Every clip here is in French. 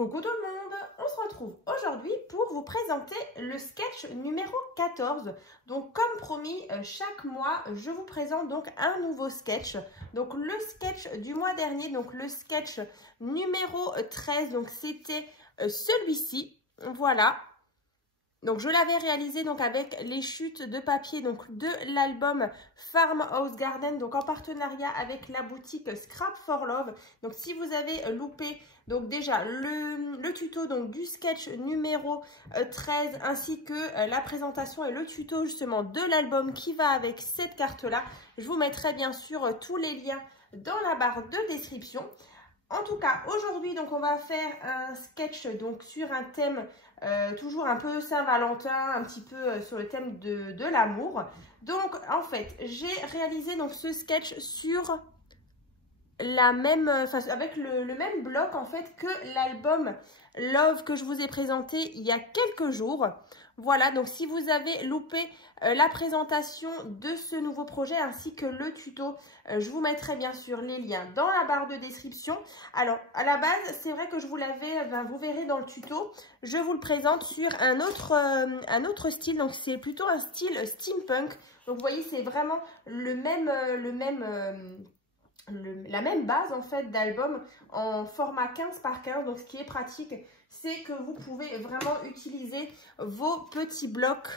Coucou tout le monde, on se retrouve aujourd'hui pour vous présenter le sketch numéro 14. Donc comme promis, chaque mois, je vous présente donc un nouveau sketch. Donc le sketch du mois dernier, donc le sketch numéro 13, donc c'était celui-ci, voilà. Donc je l'avais réalisé donc avec les chutes de papier donc de l'album Farmhouse Garden, donc en partenariat avec la boutique Scrap for Love. Donc si vous avez loupé donc déjà le tuto donc du sketch numéro 13 ainsi que la présentation et le tuto justement de l'album qui va avec cette carte là, je vous mettrai bien sûr tous les liens dans la barre de description. En tout cas, aujourd'hui, donc on va faire un sketch donc sur un thème toujours un peu Saint-Valentin, un petit peu sur le thème de l'amour. Donc, en fait, j'ai réalisé donc ce sketch sur la même, avec le même bloc en fait que l'album Love que je vous ai présenté il y a quelques jours. Voilà, donc si vous avez loupé la présentation de ce nouveau projet ainsi que le tuto, je vous mettrai bien sûr les liens dans la barre de description. Alors, à la base, c'est vrai que je vous l'avais, vous verrez dans le tuto, je vous le présente sur un autre style, donc c'est plutôt un style steampunk. Donc, vous voyez, c'est vraiment la même base en fait d'album en format 15 par 15. Donc ce qui est pratique, c'est que vous pouvez vraiment utiliser vos petits blocs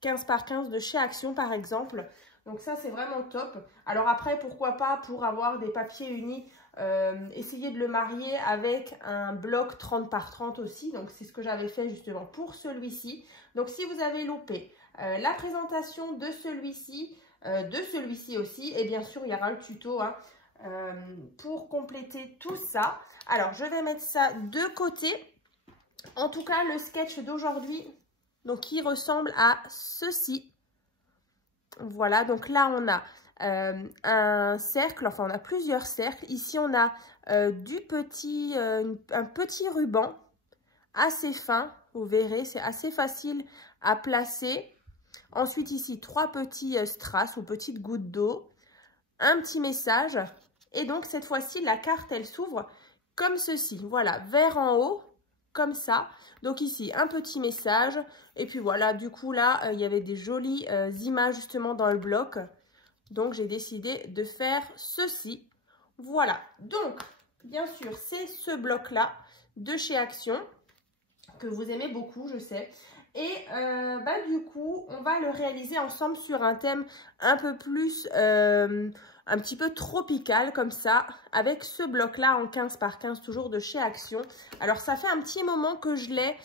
15 par 15 de chez Action par exemple. Donc ça c'est vraiment top. Alors après pourquoi pas pour avoir des papiers unis, essayer de le marier avec un bloc 30 par 30 aussi. Donc c'est ce que j'avais fait justement pour celui-ci. Donc si vous avez loupé la présentation de celui-ci aussi, et bien sûr il y aura le tuto hein, pour compléter tout ça. Alors je vais mettre ça de côté. En tout cas le sketch d'aujourd'hui donc qui ressemble à ceci. Voilà, donc là on a un cercle, enfin on a plusieurs cercles. Ici on a un petit ruban assez fin, vous verrez c'est assez facile à placer. Ensuite ici 3 petits strass ou petites gouttes d'eau, un petit message. Et donc, cette fois-ci, la carte, elle s'ouvre comme ceci. Voilà, vers en haut, comme ça. Donc ici, un petit message. Et puis voilà, du coup, là, il y avait des jolies images justement dans le bloc. Donc, j'ai décidé de faire ceci. Voilà. Donc, bien sûr, c'est ce bloc-là de chez Action que vous aimez beaucoup, je sais. Et du coup, on va le réaliser ensemble sur un thème un peu plus, un petit peu tropical comme ça, avec ce bloc-là en 15 par 15, toujours de chez Action. Alors, ça fait un petit moment que je l'ai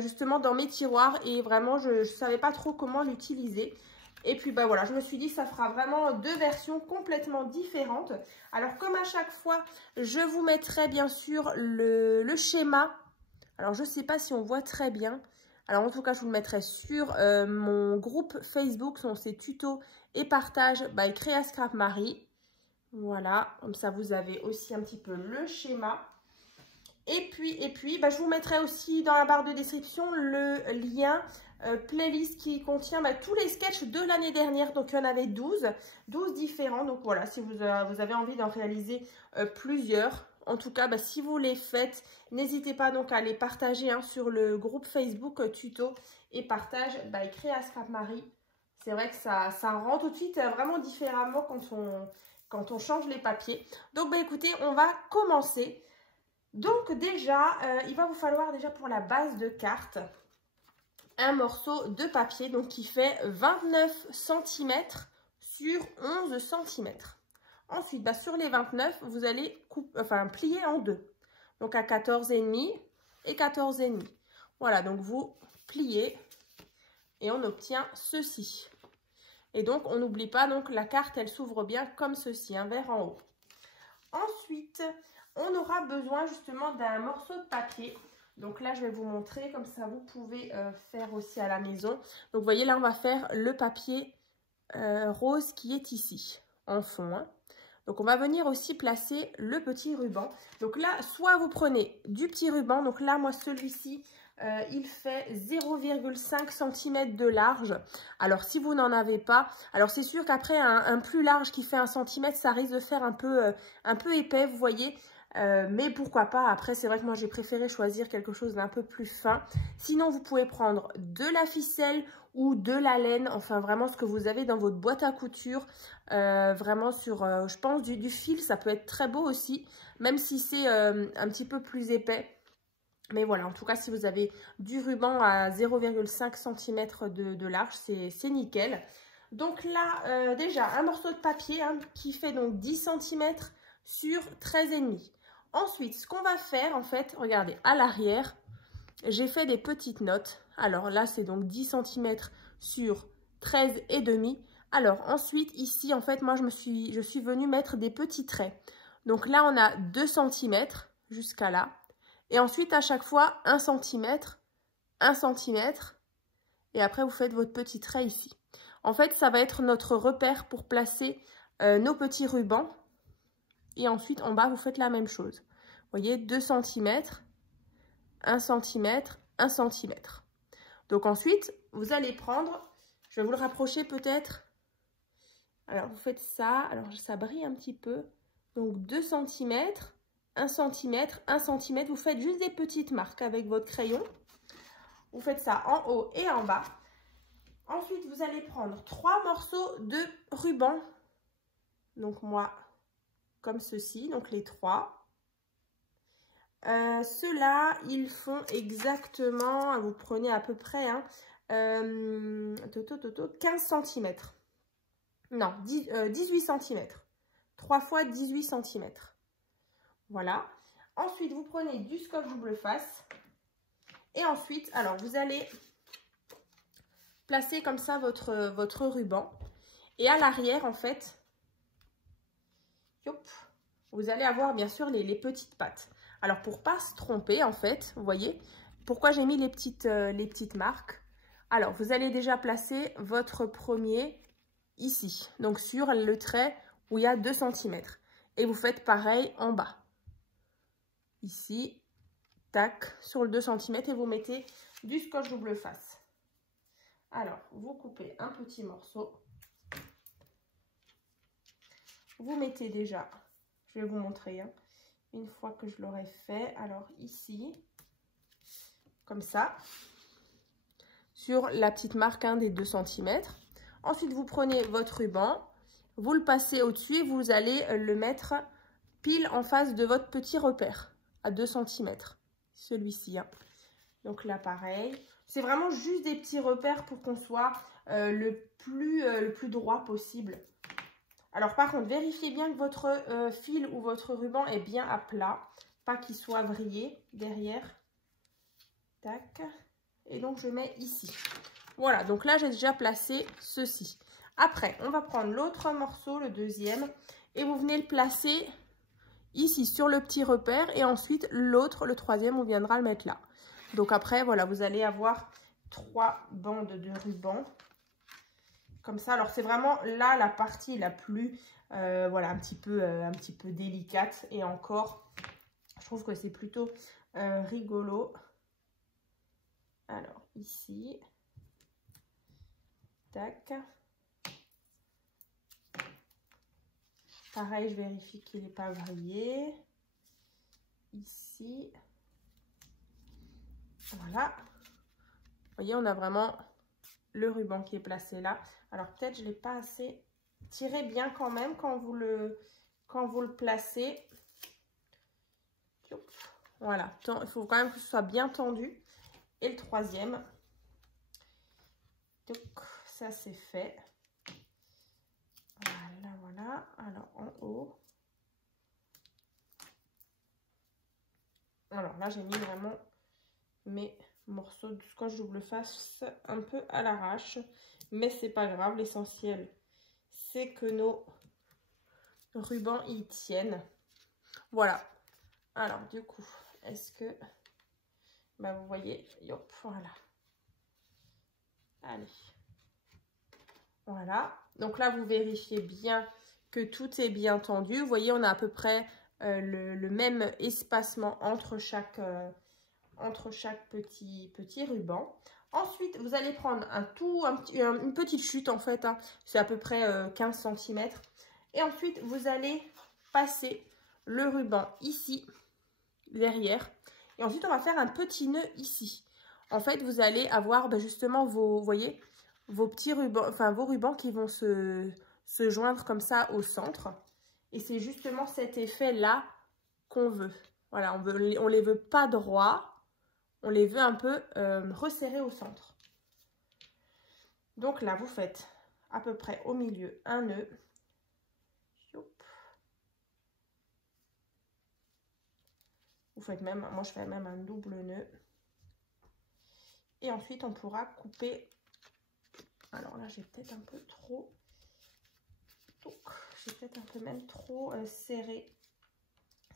justement dans mes tiroirs et vraiment, je ne savais pas trop comment l'utiliser. Et puis, voilà, je me suis dit, ça fera vraiment deux versions complètement différentes. Alors, comme à chaque fois, je vous mettrai bien sûr le schéma. Alors, je ne sais pas si on voit très bien. Alors, en tout cas, je vous le mettrai sur mon groupe Facebook. C'est tuto et partage by Créa Scrap Marie. Voilà, comme ça, vous avez aussi un petit peu le schéma. Et puis je vous mettrai aussi dans la barre de description le lien playlist qui contient tous les sketchs de l'année dernière. Donc, il y en avait 12 différents. Donc, voilà, si vous avez envie d'en réaliser plusieurs. En tout cas, si vous les faites, n'hésitez pas donc à les partager hein, sur le groupe Facebook tuto et partage by Créa Scrap Marie. C'est vrai que ça rend tout de suite vraiment différemment quand on change les papiers. Donc, écoutez, on va commencer. Donc, déjà, il va vous falloir déjà pour la base de carte un morceau de papier donc qui fait 29 cm sur 11 cm. Ensuite, sur les 29, vous allez plier en deux. Donc, à 14,5 et 14,5. Voilà, donc vous pliez et on obtient ceci. Et donc, on n'oublie pas, donc la carte, elle s'ouvre bien comme ceci, un vers en haut. Ensuite, on aura besoin justement d'un morceau de papier. Donc là, je vais vous montrer, comme ça, vous pouvez faire aussi à la maison. Donc, vous voyez, là, on va faire le papier rose qui est ici, en fond, hein. Donc, on va venir aussi placer le petit ruban. Donc là, soit vous prenez du petit ruban. Donc là, moi, celui-ci, il fait 0,5 cm de large. Alors, si vous n'en avez pas, alors c'est sûr qu'après, un plus large qui fait 1 cm, ça risque de faire un peu épais, vous voyez. Mais pourquoi pas, après c'est vrai que moi j'ai préféré choisir quelque chose d'un peu plus fin. Sinon vous pouvez prendre de la ficelle ou de la laine, enfin vraiment ce que vous avez dans votre boîte à couture, vraiment sur, je pense du fil, ça peut être très beau aussi, même si c'est un petit peu plus épais. Mais voilà, en tout cas si vous avez du ruban à 0,5 cm de large, c'est nickel. Donc là, déjà un morceau de papier hein, qui fait donc 10 cm sur 13,5. Ensuite, ce qu'on va faire, en fait, regardez, à l'arrière, j'ai fait des petites notes. Alors là, c'est donc 10 cm sur 13,5. Alors ensuite, ici, en fait, moi, je suis venue mettre des petits traits. Donc là, on a 2 cm jusqu'à là. Et ensuite, à chaque fois, 1 cm, 1 cm. Et après, vous faites votre petit trait ici. En fait, ça va être notre repère pour placer nos petits rubans. Et ensuite, en bas, vous faites la même chose. Vous voyez, 2 cm, 1 cm, 1 cm. Donc ensuite, vous allez prendre, je vais vous le rapprocher peut-être. Alors, vous faites ça. Alors, ça brille un petit peu. Donc, 2 cm, 1 cm, 1 cm. Vous faites juste des petites marques avec votre crayon. Vous faites ça en haut et en bas. Ensuite, vous allez prendre 3 morceaux de ruban. Donc, moi, comme ceci. Donc, les 3. Ceux-là, ils font exactement, vous prenez à peu près hein, 15 cm. Non, 18 cm. 3 fois 18 cm. Voilà. Ensuite, vous prenez du scotch double face. Et ensuite, alors, vous allez placer comme ça votre ruban. Et à l'arrière, en fait, yop, vous allez avoir bien sûr les petites pattes. Alors, pour ne pas se tromper, en fait, vous voyez, pourquoi j'ai mis les petites marques. Alors, vous allez déjà placer votre premier ici, donc sur le trait où il y a 2 cm. Et vous faites pareil en bas. Ici, tac, sur le 2 cm et vous mettez du scotch double face. Alors, vous coupez un petit morceau. Vous mettez déjà, je vais vous montrer, hein, une fois que je l'aurai fait, alors ici, comme ça, sur la petite marque hein, des 2 cm. Ensuite, vous prenez votre ruban, vous le passez au-dessus et vous allez le mettre pile en face de votre petit repère, à 2 cm, celui-ci. Hein. Donc là, pareil. C'est vraiment juste des petits repères pour qu'on soit le plus droit possible. Alors par contre, vérifiez bien que votre fil ou votre ruban est bien à plat, pas qu'il soit vrillé derrière. Tac. Et donc je mets ici. Voilà, donc là j'ai déjà placé ceci. Après, on va prendre l'autre morceau, le deuxième, et vous venez le placer ici sur le petit repère. Et ensuite l'autre, le troisième, on viendra le mettre là. Donc après, voilà, vous allez avoir 3 bandes de ruban. Comme ça, alors c'est vraiment là la partie la plus, voilà, un petit peu délicate. Et encore, je trouve que c'est plutôt rigolo. Alors, ici, tac. Pareil, je vérifie qu'il n'est pas vrillé. Ici. Voilà. Vous voyez, on a vraiment le ruban qui est placé là. Alors peut-être je ne l'ai pas assez tiré bien quand même quand vous le placez. Voilà, il faut quand même que ce soit bien tendu. Et le troisième, donc ça c'est fait. Voilà, voilà. Alors en haut. Alors là j'ai mis vraiment mes morceaux de scotch double face un peu à l'arrache, mais c'est pas grave, l'essentiel c'est que nos rubans y tiennent. Voilà. Alors du coup, est-ce que bah, vous voyez, hop, voilà. Allez. Voilà. Donc là, vous vérifiez bien que tout est bien tendu. Vous voyez, on a à peu près le même espacement entre chaque petit ruban. Ensuite, vous allez prendre une petite chute en fait. Hein. C'est à peu près 15 cm. Et ensuite, vous allez passer le ruban ici, derrière. Et ensuite, on va faire un petit nœud ici. En fait, vous allez avoir justement vos, vous voyez, vos petits rubans, enfin vos rubans qui vont se joindre comme ça au centre. Et c'est justement cet effet-là qu'on veut. Voilà, on les veut pas droits, on les veut un peu resserrés au centre. Donc là, vous faites à peu près au milieu un nœud. Vous faites même, moi je fais même un double nœud. Et ensuite, on pourra couper. Alors là, j'ai peut-être un peu trop. J'ai peut-être un peu même trop serré.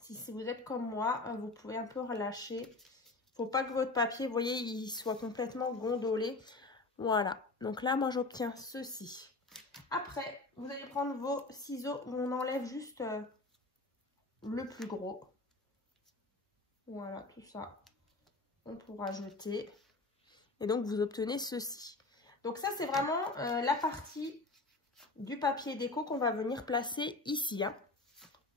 Si vous êtes comme moi, vous pouvez un peu relâcher. Il ne faut pas que votre papier, vous voyez, il soit complètement gondolé. Voilà. Donc là, moi, j'obtiens ceci. Après, vous allez prendre vos ciseaux où on enlève juste le plus gros. Voilà, tout ça, on pourra jeter. Et donc, vous obtenez ceci. Donc ça, c'est vraiment la partie du papier déco qu'on va venir placer ici. Hein.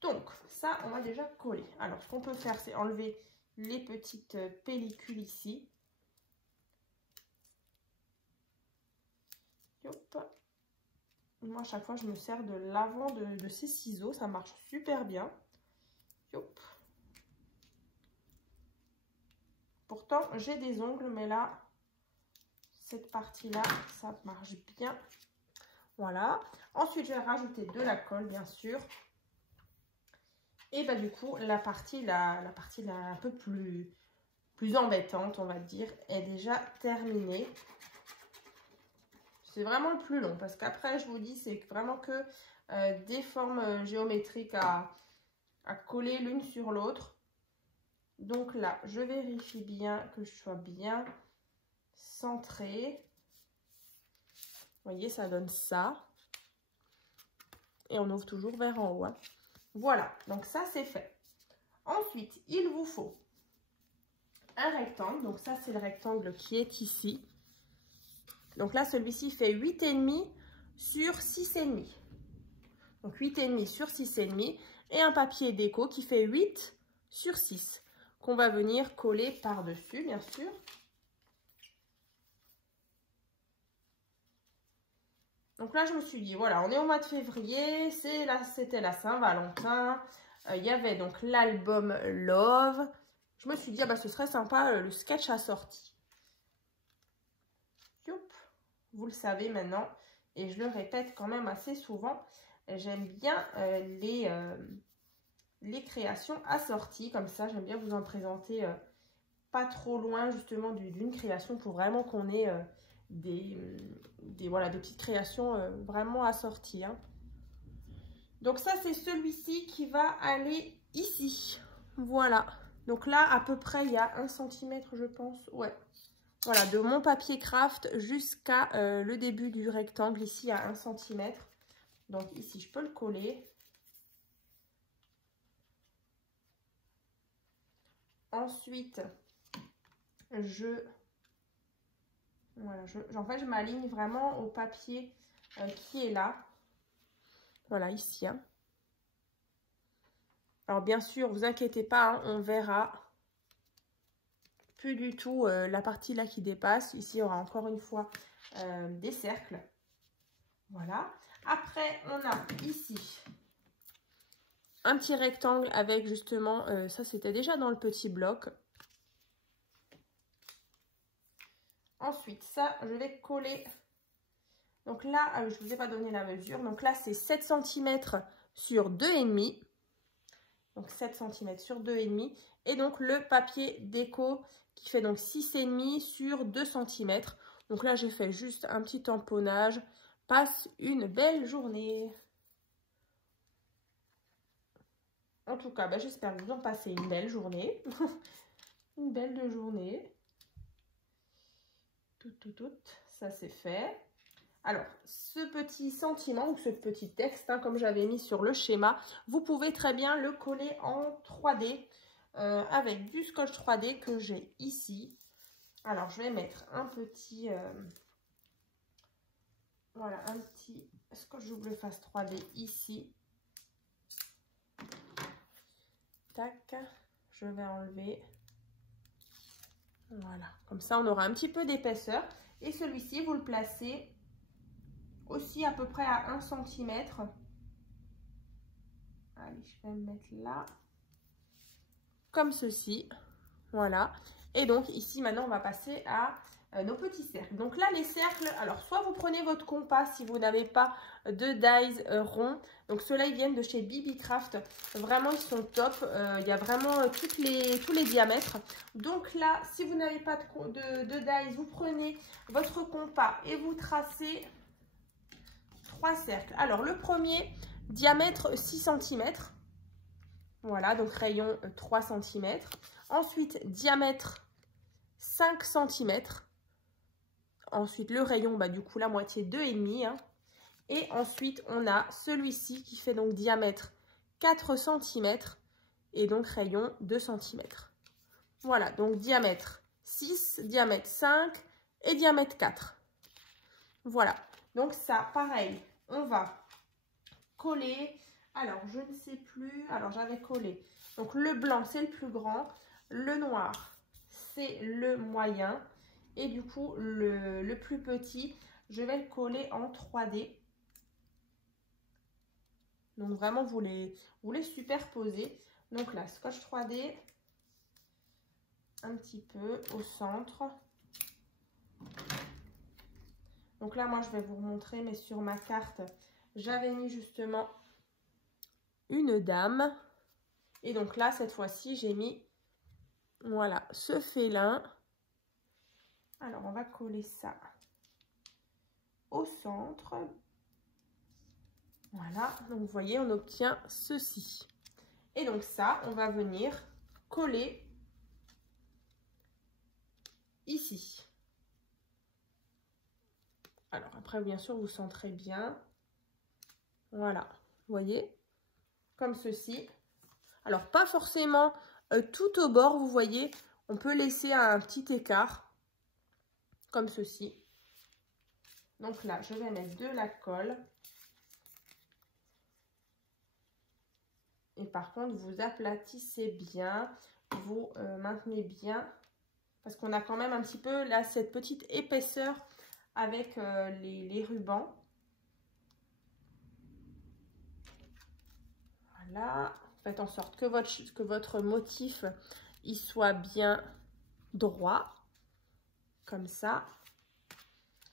Donc, ça, on va déjà coller. Alors, ce qu'on peut faire, c'est enlever les petites pellicules ici. Hop. Moi, à chaque fois, je me sers de l'avant de ces ciseaux. Ça marche super bien. Hop. Pourtant, j'ai des ongles, mais là, cette partie-là, ça marche bien. Voilà. Ensuite, je vais rajouter de la colle, bien sûr. Et bah du coup, la partie là, un peu plus embêtante, on va dire, est déjà terminée. C'est vraiment le plus long parce qu'après, je vous dis, c'est vraiment que des formes géométriques à coller l'une sur l'autre. Donc là, je vérifie bien que je sois bien centrée. Vous voyez, ça donne ça. Et on ouvre toujours vers en haut. Hein. Voilà, donc ça c'est fait. Ensuite, il vous faut un rectangle. Donc ça, c'est le rectangle qui est ici. Donc là, celui-ci fait 8,5 sur 6,5. Donc 8,5 sur 6,5. Et un papier déco qui fait 8 sur 6. Qu'on va venir coller par-dessus, bien sûr. Donc là, je me suis dit, voilà, on est au mois de février, c'était la Saint-Valentin. Il y avait donc l'album Love. Je me suis dit, ah bah, ce serait sympa le sketch assorti. Youp. Vous le savez maintenant, et je le répète quand même assez souvent, j'aime bien les créations assorties. Comme ça, j'aime bien vous en présenter pas trop loin justement d'une création pour vraiment qu'on ait des petites créations vraiment assorties. Hein. Donc ça, c'est celui-ci qui va aller ici. Voilà. Donc là, à peu près, il y a 1 cm, je pense. Ouais. Voilà, de mon papier craft jusqu'à le début du rectangle. Ici, à 1 cm. Donc ici, je peux le coller. Ensuite, en fait, je m'aligne vraiment au papier qui est là. Voilà, ici. Hein. Alors, bien sûr, vous inquiétez pas, hein, on verra plus du tout la partie là qui dépasse. Ici, il y aura encore une fois des cercles. Voilà. Après, on a ici un petit rectangle avec justement, ça c'était déjà dans le petit bloc. Ensuite, ça, je vais coller. Donc là, je ne vous ai pas donné la mesure. Donc là, c'est 7 cm sur 2,5. Donc 7 cm sur 2,5. Et donc le papier déco qui fait donc 6,5 sur 2 cm. Donc là, j'ai fait juste un petit tamponnage. Passe une belle journée. En tout cas, j'espère que vous en passez une belle journée. Une belle journée. Tout. Ça, c'est fait. Alors, ce petit sentiment ou ce petit texte, hein, comme j'avais mis sur le schéma, vous pouvez très bien le coller en 3D avec du scotch 3D que j'ai ici. Alors, je vais mettre un petit, voilà, un petit scotch double face 3D ici. tac, je vais enlever. Voilà, comme ça on aura un petit peu d'épaisseur. Et celui-ci, vous le placez aussi à peu près à 1 cm. Allez, je vais me mettre là. Comme ceci. Voilà. Et donc ici, maintenant, on va passer à nos petits cercles. Donc là, les cercles, alors soit vous prenez votre compas si vous n'avez pas de dies ronds. Donc ceux-là, ils viennent de chez BB-Craft. Vraiment, ils sont top. Il y a vraiment tous les diamètres. Donc là, si vous n'avez pas de dies, vous prenez votre compas et vous tracez 3 cercles. Alors le premier, diamètre 6 cm. Voilà, donc rayon 3 cm. Ensuite, diamètre 5 cm. Ensuite, le rayon, du coup, la moitié 2,5. Hein. Et ensuite, on a celui-ci qui fait donc diamètre 4 cm et donc rayon 2 cm. Voilà, donc diamètre 6, diamètre 5 et diamètre 4. Voilà, donc ça, pareil, on va coller. Alors, je ne sais plus. Alors, j'avais collé. Donc, le blanc, c'est le plus grand. Le noir, c'est le moyen. Et du coup, le plus petit, je vais le coller en 3D. Donc, vraiment, vous les superposez. Donc là, scotch 3D, un petit peu au centre. Donc là, moi, je vais vous remontrer, mais sur ma carte, j'avais mis justement une dame. Et donc là, cette fois-ci, j'ai mis, voilà, ce félin. Alors, on va coller ça au centre. Voilà, donc vous voyez, on obtient ceci. Et donc ça, on va venir coller ici. Alors après, bien sûr, vous centrez bien. Voilà, vous voyez, comme ceci. Alors, pas forcément tout au bord, vous voyez. On peut laisser un petit écart, comme ceci. Donc là, je vais mettre de la colle. Et par contre, vous aplatissez bien, vous maintenez bien. Parce qu'on a quand même un petit peu là cette petite épaisseur avec les rubans. Voilà. Faites en sorte que votre motif il soit bien droit. Comme ça.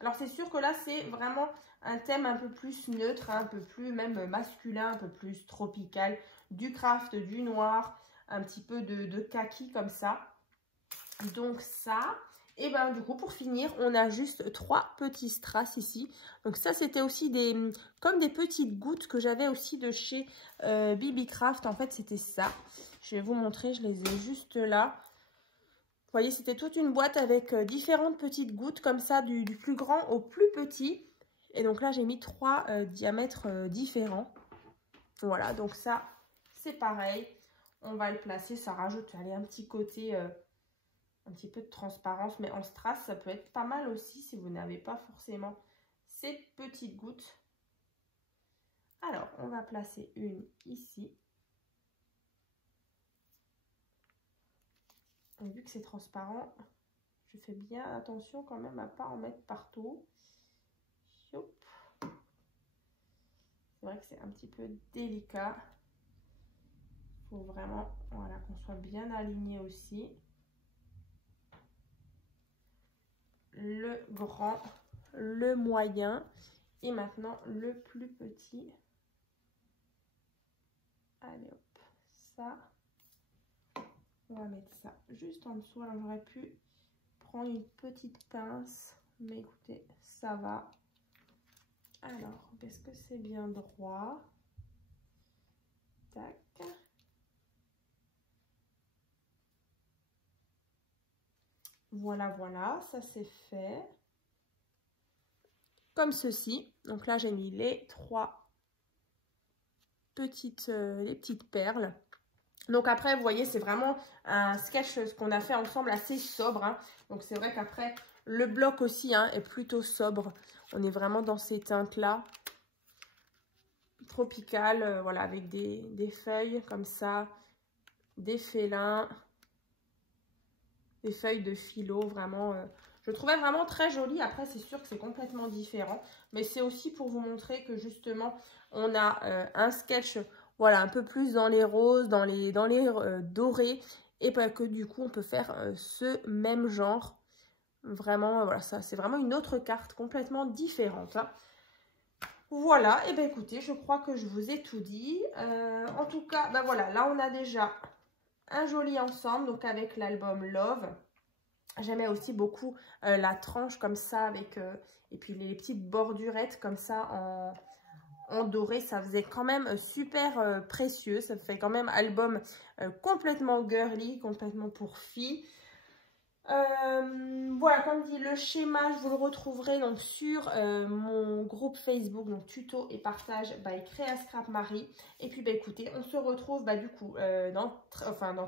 Alors c'est sûr que là c'est vraiment un thème un peu plus neutre, hein, un peu plus même masculin, un peu plus tropical. Du craft, du noir, un petit peu de kaki comme ça. Donc ça, et ben du coup pour finir, on a juste 3 petits strass ici. Donc ça c'était aussi comme des petites gouttes que j'avais aussi de chez BB-Craft. En fait c'était ça. Je vais vous montrer, je les ai juste là. Vous voyez, c'était toute une boîte avec différentes petites gouttes comme ça, du plus grand au plus petit. Et donc là j'ai mis 3 diamètres différents. Voilà, donc ça c'est pareil. On va le placer, ça rajoute allez, un petit côté... un petit peu de transparence, mais en strass, ça peut être pas mal aussi si vous n'avez pas forcément ces petites gouttes. Alors, on va placer une ici. Et vu que c'est transparent, je fais bien attention quand même à ne pas en mettre partout. C'est vrai que c'est un petit peu délicat. Il faut vraiment voilà, qu'on soit bien aligné aussi. Le grand, le moyen et maintenant le plus petit. Allez hop, ça, on va mettre ça juste en dessous. Alors j'aurais pu prendre une petite pince, mais écoutez, ça va. Alors, est-ce que c'est bien droit? Tac. Voilà, voilà, ça c'est fait. Comme ceci. Donc là, j'ai mis les 3 petites, les petites perles. Donc après, vous voyez, c'est vraiment un sketch, ce qu'on a fait ensemble, assez sobre. Hein. Donc c'est vrai qu'après, le bloc aussi hein, est plutôt sobre. On est vraiment dans ces teintes-là. Tropicales, voilà, avec des feuilles comme ça. des félins, des feuilles de philo, vraiment... je trouvais vraiment très joli. Après, c'est sûr que c'est complètement différent. Mais c'est aussi pour vous montrer que justement, on a un sketch, voilà, un peu plus dans les roses, dans les dorés. Et bah, que du coup, on peut faire ce même genre. Vraiment, voilà, ça, c'est vraiment une autre carte complètement différente. Hein. Voilà, et bien écoutez, je crois que je vous ai tout dit. En tout cas, ben voilà, là, on a déjà un joli ensemble, donc avec l'album Love. J'aimais aussi beaucoup la tranche comme ça, avec et puis les petites bordurettes comme ça en doré. Ça faisait quand même super précieux. Ça fait quand même album complètement girly, complètement pour filles. Voilà, comme dit, le schéma, je vous le retrouverai donc sur mon groupe Facebook, donc tuto et partage by Créa Scrap Marie. Et puis, bah, écoutez, on se retrouve bah, du coup dans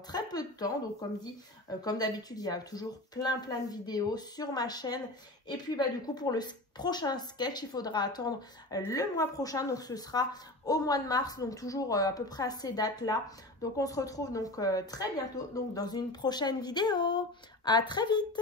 très peu de temps. Donc, comme dit, comme d'habitude, il y a toujours plein de vidéos sur ma chaîne. Et puis, bah, du coup, pour le prochain sketch, il faudra attendre le mois prochain. Donc, ce sera au mois de mars, donc toujours à peu près à ces dates-là. Donc, on se retrouve donc très bientôt donc, dans une prochaine vidéo. À très vite!